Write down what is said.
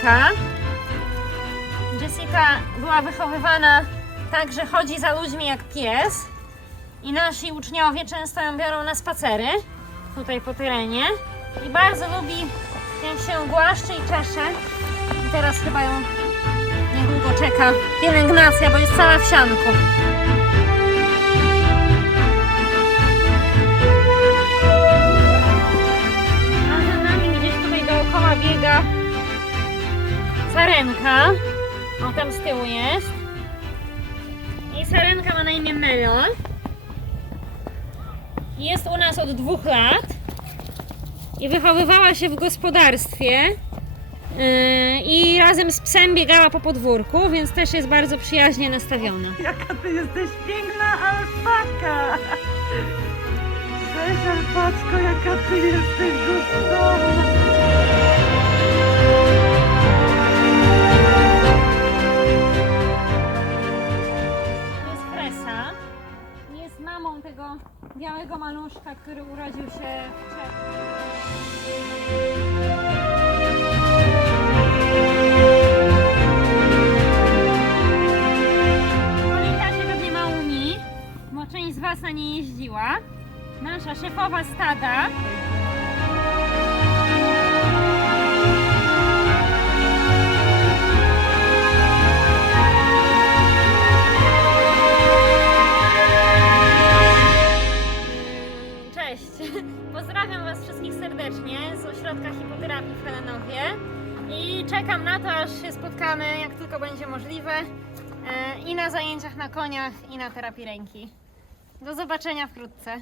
Jessica. Jessica była wychowywana tak, że chodzi za ludźmi jak pies. I nasi uczniowie często ją biorą na spacery tutaj po terenie. I bardzo lubi, jak się głaszcze i czesze. I teraz chyba ją niedługo czeka pielęgnacja, bo jest cała w sianku. Sarenka. O, tam z tyłu jest. I sarenka ma na imię Melo. Jest u nas od dwóch lat. I wychowywała się w gospodarstwie. Yy, I razem z psem biegała po podwórku, więc też jest bardzo przyjaźnie nastawiona. Jaka ty jesteś piękna alpaka! Cześć alpaczko, jaka ty jesteś gustowna! Białego maluszka, który urodził się w czerwcu. Część z Was na niej jeździła. Nasza szefowa stada. Wszystkich serdecznie z ośrodka hipoterapii w Helenowie i czekam na to, aż się spotkamy, jak tylko będzie możliwe e, i na zajęciach na koniach, i na terapii ręki. Do zobaczenia wkrótce.